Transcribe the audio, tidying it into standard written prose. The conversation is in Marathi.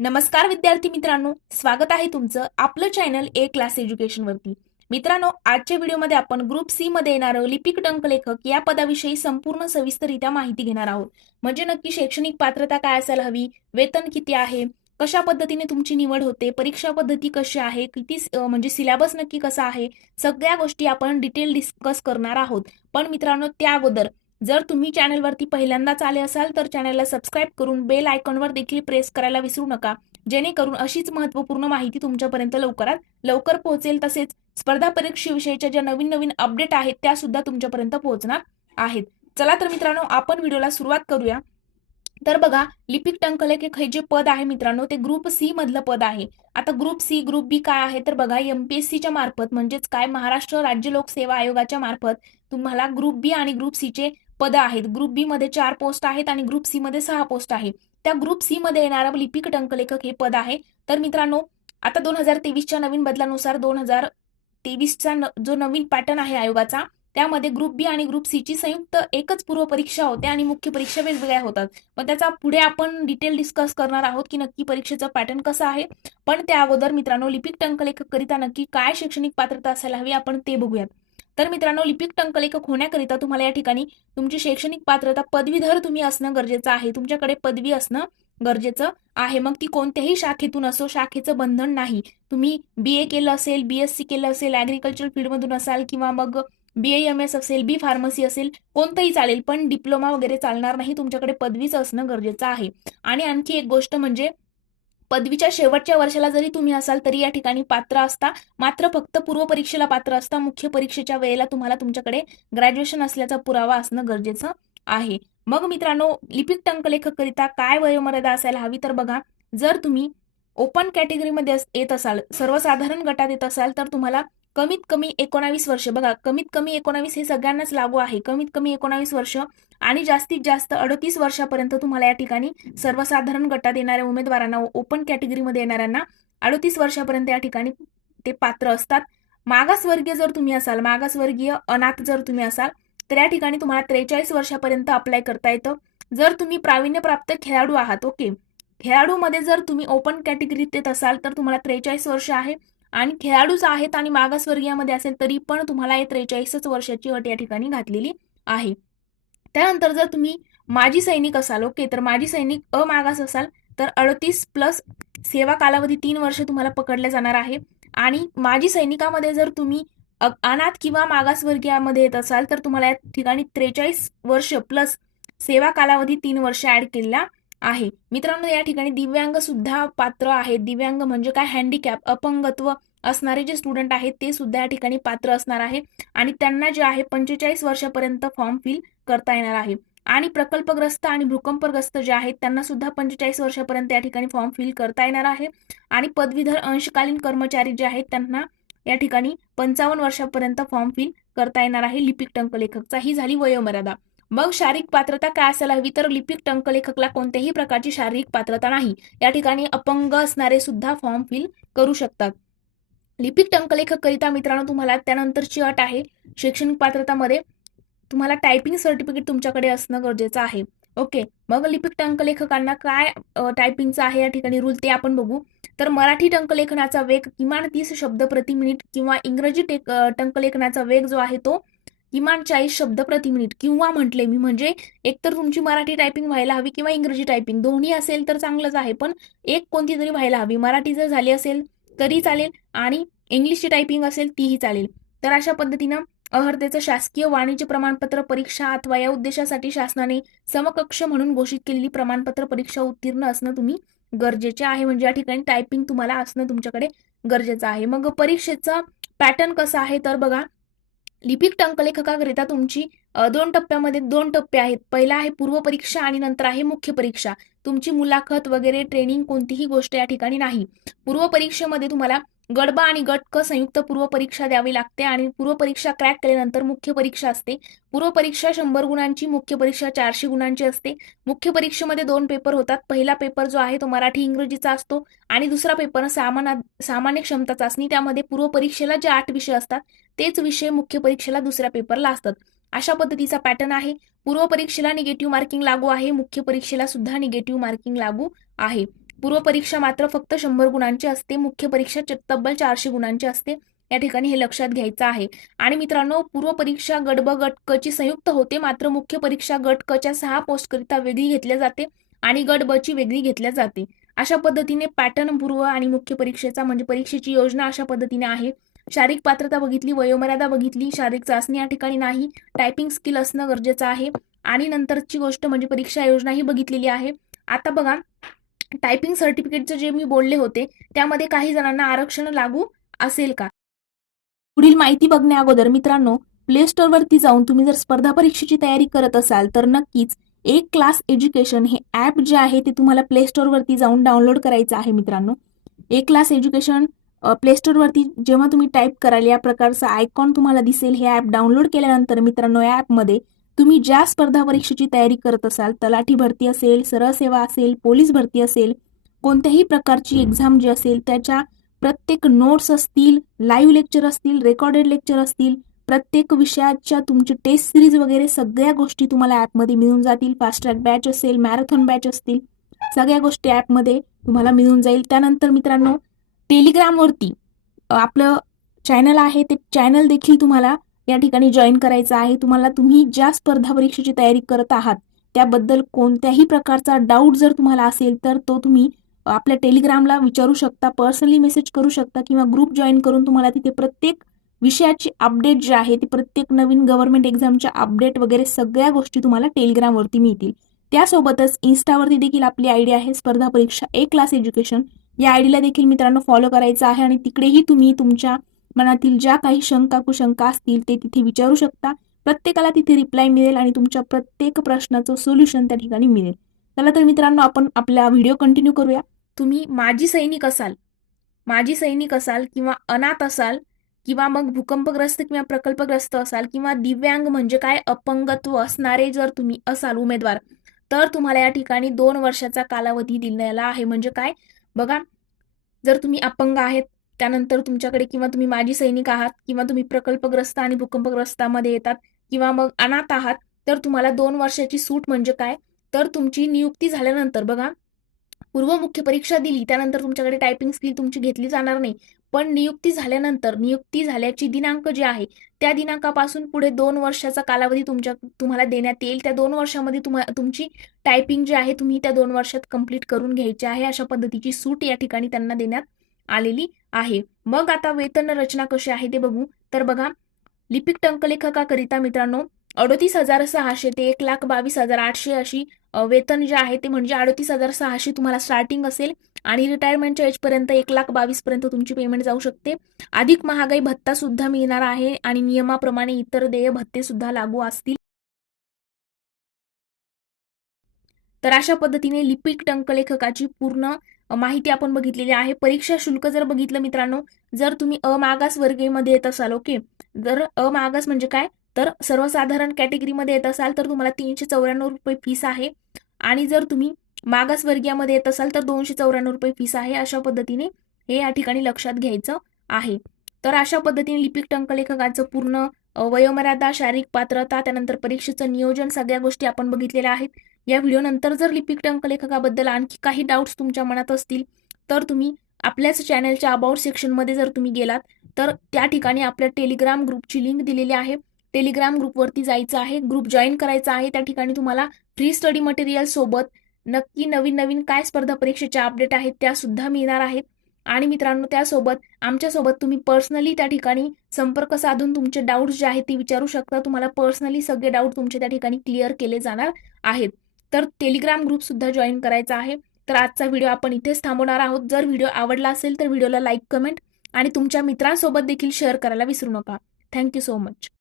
नमस्कार विद्यार्थी मित्रांनो, स्वागत आहे तुमचं आपलं चॅनल ए क्लास एज्युकेशन वरती. मित्रांनो, आजच्या व्हिडिओमध्ये आपण ग्रुप सी मध्ये येणारं लिपिक टंकलेखक या पदाविषयी संपूर्ण सविस्तररित्या माहिती घेणार आहोत. म्हणजे नक्की शैक्षणिक पात्रता काय असायला हवी, वेतन किती आहे, कशा पद्धतीने तुमची निवड होते, परीक्षा पद्धती कशी आहे, किती म्हणजे सिलेबस नक्की कसा आहे, सगळ्या गोष्टी आपण डिटेल डिस्कस करणार आहोत. पण मित्रांनो, त्या अगोदर जर तुम्ही चॅनलवरती पहिल्यांदाच आले असाल तर चॅनलला सबस्क्राईब करून बेल आयकॉनवर देखील प्रेस करायला विसरू नका, जेणेकरून अशीच महत्त्वपूर्ण माहिती तुमच्यापर्यंत लवकरात लवकर पोहोचेल. तसेच स्पर्धा परीक्षेविषयीच्या ज्या नवीन नवीन अपडेट आहेत त्या सुद्धा तुमच्यापर्यंत पोहोचणार आहेत. चला तर मित्रांनो, आपण व्हिडिओला सुरुवात करूया. तर बघा, लिपिक टंकलेखक हे जे पद आहे मित्रांनो, ते ग्रुप सी मधलं पद आहे. आता ग्रुप सी ग्रुप बी काय आहे तर बघा, एमपीएससीच्या मार्फत म्हणजेच काय महाराष्ट्र राज्य लोकसेवा आयोगाच्या मार्फत तुम्हाला ग्रुप बी आणि ग्रुप सी चे पद आहेत. ग्रुप बी मध्ये 4 पोस्ट आहेत आणि ग्रुप सी मध्ये 6 पोस्ट आहे. त्या ग्रुप सी मध्ये येणारं लिपिक टंकलेखक हे पद आहे. तर मित्रांनो, आता 2023च्या नवीन बदलानुसार 2023चा जो नवीन पॅटर्न आहे आयोगाचा, त्यामध्ये ग्रुप बी आणि ग्रुप सी ची संयुक्त एकच पूर्व परीक्षा होते आणि मुख्य परीक्षा वेगवेगळ्या होतात. पण त्याचा पुढे आपण डिटेल डिस्कस करणार आहोत की नक्की परीक्षेचं पॅटर्न कसं आहे. पण त्या अगोदर मित्रांनो, लिपिक टंकलेखक करिता नक्की काय शैक्षणिक पात्रता असायला हवी आपण ते बघूयात. तर मित्रांनो, लिपिक टंकलेखक होण्याकरिता तुम्हाला या ठिकाणी तुमची शैक्षणिक पात्रता पदवीधर तुम्ही असणं गरजेचं आहे. तुमच्याकडे पदवी असणं गरजेचं आहे. मग ती कोणत्याही शाखेतून असो, शाखेचं बंधन नाही. तुम्ही बीए केलं असेल, बीएससी केलं असेल, ऍग्रिकल्चर फील्डमधून असाल किंवा मग बीएएमएस असेल, बी फार्मसी असेल, कोणतंही चालेल, पण डिप्लोमा वगैरे चालणार नाही. तुमच्याकडे पदवीच असणं गरजेचं आहे. आणि आणखी एक गोष्ट म्हणजे पदवीच्या शेवटच्या वर्षाला जरी तुम्ही असाल तरी या ठिकाणी पात्र असता. मात्र फक्त पूर्व परीक्षेला पात्र असता. मुख्य परीक्षेच्या वेळेला तुम्हाला तुमच्याकडे ग्रॅज्युएशन असल्याचा पुरावा असणं गरजेचं आहे. मग मित्रांनो, लिपिक टंकलेखक करिता काय वयोमर्यादा असायला हवी तर बघा, जर तुम्ही ओपन कॅटेगरीमध्ये येत असाल, सर्वसाधारण गटात येत असाल, तर तुम्हाला कमीत कमी 19 वर्ष, बघा कमीत कमी 19 हे सगळ्यांनाच लागू आहे. कमीत कमी 19 वर्ष आणि जास्तीत जास्त 38 वर्षापर्यंत तुम्हाला या ठिकाणी सर्वसाधारण गटात येणाऱ्या उमेदवारांना, ओपन कॅटेगरीमध्ये येणाऱ्यांना 38 वर्षापर्यंत या ठिकाणी ते पात्र असतात. मागासवर्गीय जर तुम्ही असाल, मागासवर्गीय अनाथ जर तुम्ही असाल, तर या ठिकाणी तुम्हाला 43 वर्षापर्यंत अप्लाय करता येतं. जर तुम्ही प्रावीण्यप्राप्त खेळाडू आहात, ओके, खेळाडूमध्ये जर तुम्ही ओपन कॅटेगरीत येत असाल तर तुम्हाला 43 वर्ष आहे. आणि खेळाडूच आहेत आणि मागासवर्गीयामध्ये असेल तरी पण तुम्हाला 43 वर्षाची अट या ठिकाणी घातलेली आहे. त्यानंतर जर तुम्ही माजी सैनिक असाल, ओके, तर माजी सैनिक अमागास असाल तर 38 प्लस सेवा कालावधी 3 वर्ष तुम्हाला पकडले जाणार आहे. आणि माजी सैनिकामध्ये जर तुम्ही अनाथ किंवा मागासवर्गीयामध्ये येत असाल तर तुम्हाला या ठिकाणी 43 वर्ष प्लस सेवा कालावधी 3 वर्ष ऍड केलेला आहे. मित्रांनो, या ठिकाणी दिव्यांग सुद्धा पात्र आहेत. दिव्यांग म्हणजे काय, हँडिकॅप, अपंगत्व असणारे जे स्टुडंट आहेत ते सुद्धा या ठिकाणी पात्र असणार आहे. आणि त्यांना जे आहे 45 वर्षापर्यंत फॉर्म फिल करता येणार आहे. आणि प्रकल्पग्रस्त आणि भूकंपग्रस्त जे आहेत त्यांना सुद्धा 45 वर्षापर्यंत या ठिकाणी फॉर्म फिल करता येणार आहे. आणि पदवीधर अंशकालीन कर्मचारी जे आहेत त्यांना या ठिकाणी 55 वर्षापर्यंत फॉर्म फिल करता येणार आहे. लिपिक टंकलेखकचा ही झाली वयोमर्यादा. मग शारीरिक पात्रता काय असायला हवी तर लिपिक टंकलेखकला कोणत्याही प्रकारची शारीरिक पात्रता नाही. या ठिकाणी अपंग असणारे सुद्धा फॉर्म फिल करू शकतात. लिपिक टंकलेखक करिता मित्रांनो तुम्हाला त्यानंतरची अट आहे, शैक्षणिक पात्रतामध्ये तुम्हाला टायपिंग सर्टिफिकेट तुमच्याकडे असणं गरजेचं आहे. ओके, मग लिपिक टंकलेखकांना काय टायपिंगचं आहे या ठिकाणी रूल ते आपण बघू. तर मराठी टंकलेखनाचा वेग किमान 30 शब्द प्रति मिनिट किंवा इंग्रजी टंकलेखनाचा वेग जो आहे तो किमान 40 शब्द प्रति मिनिट, किंवा म्हटले मी म्हणजे एकतर तुमची मराठी टायपिंग व्हायला हवी किंवा इंग्रजी टायपिंग, दोन्ही असेल तर चांगलंच आहे, पण एक कोणती तरी व्हायला हवी. मराठी जर झाली असेल तरी चालेल आणि इंग्लिशची टायपिंग असेल तीही चालेल. तर अशा पद्धतीनं अहर्तेचं शासकीय वाणिज्य प्रमाणपत्र परीक्षा अथवा या उद्देशासाठी शासनाने समकक्ष म्हणून घोषित केलेली प्रमाणपत्र परीक्षा उत्तीर्ण असणं तुम्ही गरजेचे आहे. म्हणजे या ठिकाणी टायपिंग तुम्हाला असणं तुमच्याकडे गरजेचं आहे. मग परीक्षेचा पॅटर्न कसा आहे तर बघा, लिपिक टंकलेखकाकरिता तुमची 2 टप्प्यामध्ये 2 टप्पे आहेत. पहिला आहे पूर्व परीक्षा आणि नंतर आहे मुख्य परीक्षा. तुमची मुलाखत वगैरे ट्रेनिंग कोणतीही गोष्ट या ठिकाणी नाही. पूर्व परीक्षेमध्ये तुम्हाला गट ब आणि गट क संयुक्त पूर्व परीक्षा द्यावी लागते आणि पूर्व परीक्षा क्रॅक केल्यानंतर मुख्य परीक्षा असते. पूर्व परीक्षा 100 गुणांची, मुख्य परीक्षा 400 गुणांची असते. मुख्य परीक्षेमध्ये 2 पेपर होतात. पहिला पेपर जो आहे तो मराठी इंग्रजीचा असतो आणि दुसरा पेपर सामान्य क्षमता चाचणी. त्यामध्ये पूर्व परीक्षेला जे 8 विषय असतात तेच विषय मुख्य परीक्षेला दुसऱ्या पेपरला असतात. अशा पद्धतीचा पॅटर्न आहे. पूर्व परीक्षेला निगेटिव्ह मार्किंग लागू आहे, मुख्य परीक्षेला सुद्धा निगेटिव्ह मार्किंग लागू आहे. पूर्व परीक्षा मात्र फक्त 100 गुणांची असते, मुख्य परीक्षा तब्बल 400 गुणांची असते. या ठिकाणी हे लक्षात घ्यायचं आहे. आणि मित्रांनो, पूर्व परीक्षा गट ब गट क ची संयुक्त होते, मात्र मुख्य परीक्षा गट क च्या 6 पोस्टकरिता वेगळी घेतल्या जाते आणि गट ब ची वेगळी घेतल्या जाते. अशा पद्धतीने पॅटर्न पूर्व आणि मुख्य परीक्षेचा म्हणजे परीक्षेची योजना अशा पद्धतीने आहे. शारीरिक पात्रता बघितली, वयोमर्यादा बघितली, शारीरिक चाचणी या ठिकाणी नाही, टायपिंग स्किल असणं गरजेचं आहे आणि नंतरची गोष्ट म्हणजे परीक्षा योजना ही बघितलेली आहे. आता बघा, टायपिंग सर्टिफिकेटचे जे मी बोलले होते त्यामध्ये काही जणांना आरक्षण लागू असेल का? पुढील माहिती बघण्या अगोदर मित्रांनो, प्ले स्टोअर वरती जाऊन तुम्ही जर स्पर्धा परीक्षेची तयारी करत असाल तर नक्कीच एक क्लास एज्युकेशन हे ऍप जे आहे ते तुम्हाला प्ले स्टोअर वरती जाऊन डाउनलोड करायचं आहे मित्रांनो. एक क्लास एज्युकेशन प्ले स्टोअर वरती जेव्हा तुम्ही टाईप कराल या प्रकारचा आयकॉन तुम्हाला दिसेल. हे ऍप डाउनलोड केल्यानंतर मित्रांनो, या ऍपमध्ये तुम्ही ज्या स्पर्धा परीक्षेची तयारी करत असाल, तलाठी भरती असेल, सरळ सेवा असेल, पोलीस भरती असेल, कोणत्याही प्रकारची एक्झाम जी असेल त्याच्या प्रत्येक नोट्स असतील, लाईव्ह लेक्चर असतील, रेकॉर्डेड लेक्चर असतील, प्रत्येक विषयाच्या तुमची टेस्ट सिरीज वगैरे सगळ्या गोष्टी तुम्हाला ऍपमध्ये मिळून जातील. फास्ट ट्रॅक बॅच असेल, मॅरेथॉन बॅच असतील, सगळ्या गोष्टी ऍपमध्ये तुम्हाला मिळून जाईल. त्यानंतर मित्रांनो, टेलिग्रामवरती आपलं चॅनल आहे, ते चॅनल देखील तुम्हाला या ठिकाणी जॉईन करायचं आहे. तुम्ही ज्या स्पर्धा परीक्षेची तयारी करत आहात त्याबद्दल कोणत्याही प्रकारचा डाऊट जर तुम्हाला असेल तर तो तुम्ही आपल्या टेलिग्रामला विचारू शकता, पर्सनली मेसेज करू शकता किंवा ग्रुप जॉईन करून तुम्हाला तिथे प्रत्येक विषयाची अपडेट जे आहे ती प्रत्येक नवीन गव्हर्नमेंट एक्झामच्या अपडेट वगैरे सगळ्या गोष्टी तुम्हाला टेलिग्रामवरती मिळतील. त्यासोबतच इन्स्टावरती देखील आपली आयडी आहे स्पर्धा परीक्षा एक क्लास एज्युकेशन. या आयडीला देखील मित्रांनो फॉलो करायचं आहे आणि तिकडेही तुम्ही तुमच्या मनातील ज्या काही शंका कुशंका असतील ते तिथे विचारू शकता. प्रत्येकाला तिथे रिप्लाय मिळेल आणि तुमच्या प्रत्येक प्रश्नाचं सोल्युशन त्या ठिकाणी मिळेल. चला तर मित्रांनो, आपण आपला व्हिडिओ कंटिन्यू करूया. तुम्ही माजी सैनिक असाल किंवा अनाथ असाल किंवा मग भूकंपग्रस्त किंवा प्रकल्पग्रस्त असाल किंवा दिव्यांग म्हणजे काय अपंगत्व असणारे जर तुम्ही असाल उमेदवार, तर तुम्हाला या ठिकाणी 2 वर्षाचा कालावधी दिलेला आहे. म्हणजे काय बघा, जर तुम्ही अपंग आहेत, त्यानंतर तुमच्याकडे किंवा तुम्ही माजी सैनिक आहात किंवा तुम्ही प्रकल्पग्रस्त आणि भूकंपग्रस्तामध्ये येतात किंवा मग अनाथ आहात, तर तुम्हाला 2 वर्षाची सूट म्हणजे काय, तर तुमची नियुक्ती झाल्यानंतर बघा, पूर्व मुख्य परीक्षा दिली त्यानंतर तुमच्याकडे टायपिंग स्किल तुमची घेतली जाणार नाही, पण नियुक्ती झाल्यानंतर नियुक्ती झाल्याची दिनांक जे आहे त्या दिनांकापासून पुढे 2 वर्षाचा कालावधी तुम्हाला देण्यात येईल. त्या 2 वर्षामध्ये तुमची टायपिंग जे आहे तुम्ही त्या 2 वर्षात कंप्लीट करून घ्यायची आहे. अशा पद्धतीची सूट या ठिकाणी त्यांना देण्यात आलेली आहे. मग आता वेतन रचना कशी आहे ते बघू. तर बघा, लिपिक टंकलेखकाकरिता मित्रांनो 38,600 ते 1,22,800 अशी वेतन जे आहे ते म्हणजे 38,600 तुम्हाला स्टार्टिंग असेल आणि रिटायरमेंटच्या एज पर्यंत 1,22,000 पर्यंत तुमची पेमेंट जाऊ शकते. अधिक महागाई भत्ता सुद्धा मिळणार आहे आणि नियमाप्रमाणे इतर देय भत्ते सुद्धा लागू असतील. तर अशा पद्धतीने लिपिक टंकलेखकाची पूर्ण माहिती आपण बघितलेली आहे. परीक्षा शुल्क जर बघितलं मित्रांनो, जर तुम्ही अमागास वर्गीमध्ये येत असाल, ओके, जर अमागास म्हणजे काय, तर सर्वसाधारण कॅटेगरीमध्ये येत असाल तर तुम्हाला 394 रुपये फीस आहे आणि जर तुम्ही मागास वर्गीयामध्ये येत असाल तर 294 रुपये फीस आहे. अशा पद्धतीने हे या ठिकाणी लक्षात घ्यायचं आहे. तर अशा पद्धतीने लिपिक टंकलेखकाचं पूर्ण वयोमर्यादा, शारीरिक पात्रता, त्यानंतर परीक्षेचं नियोजन सगळ्या गोष्टी आपण बघितलेल्या आहेत. या व्हिडिओ नंतर जर लिपिक टंकलेखकाबद्दल आणखी काही डाऊट्स तुमच्या मनात असतील तर तुम्ही आपल्याच चॅनलच्या अबाउट सेक्शनमध्ये जर तुम्ही गेलात तर त्या ठिकाणी आपल्या टेलिग्राम ग्रुपची लिंक दिलेली आहे. टेलिग्राम ग्रुपवरती जायचं आहे, ग्रुप जॉईन करायचा आहे. त्या ठिकाणी तुम्हाला फ्री स्टडी मटेरियल सोबत नक्की नवीन नवीन काय स्पर्धा परीक्षेच्या अपडेट आहेत त्या सुद्धा मिळणार आहेत. आणि मित्रांनो, त्यासोबत आमच्यासोबत तुम्ही पर्सनली त्या ठिकाणी संपर्क साधून तुमचे डाऊट्स जे आहेत ते विचारू शकता. तुम्हाला पर्सनली सगळे डाऊट तुमचे त्या ठिकाणी क्लिअर केले जाणार आहेत. तर टेलिग्राम ग्रुप सुद्धा जॉईन करायचा आहे. तर आजचा व्हिडिओ आपण इथेच थांबवणार आहोत. जर व्हिडिओ आवडला असेल तर व्हिडिओला लाईक, कमेंट आणि तुमच्या मित्रांसोबत देखील शेअर करायला विसरू नका. Thank you so much.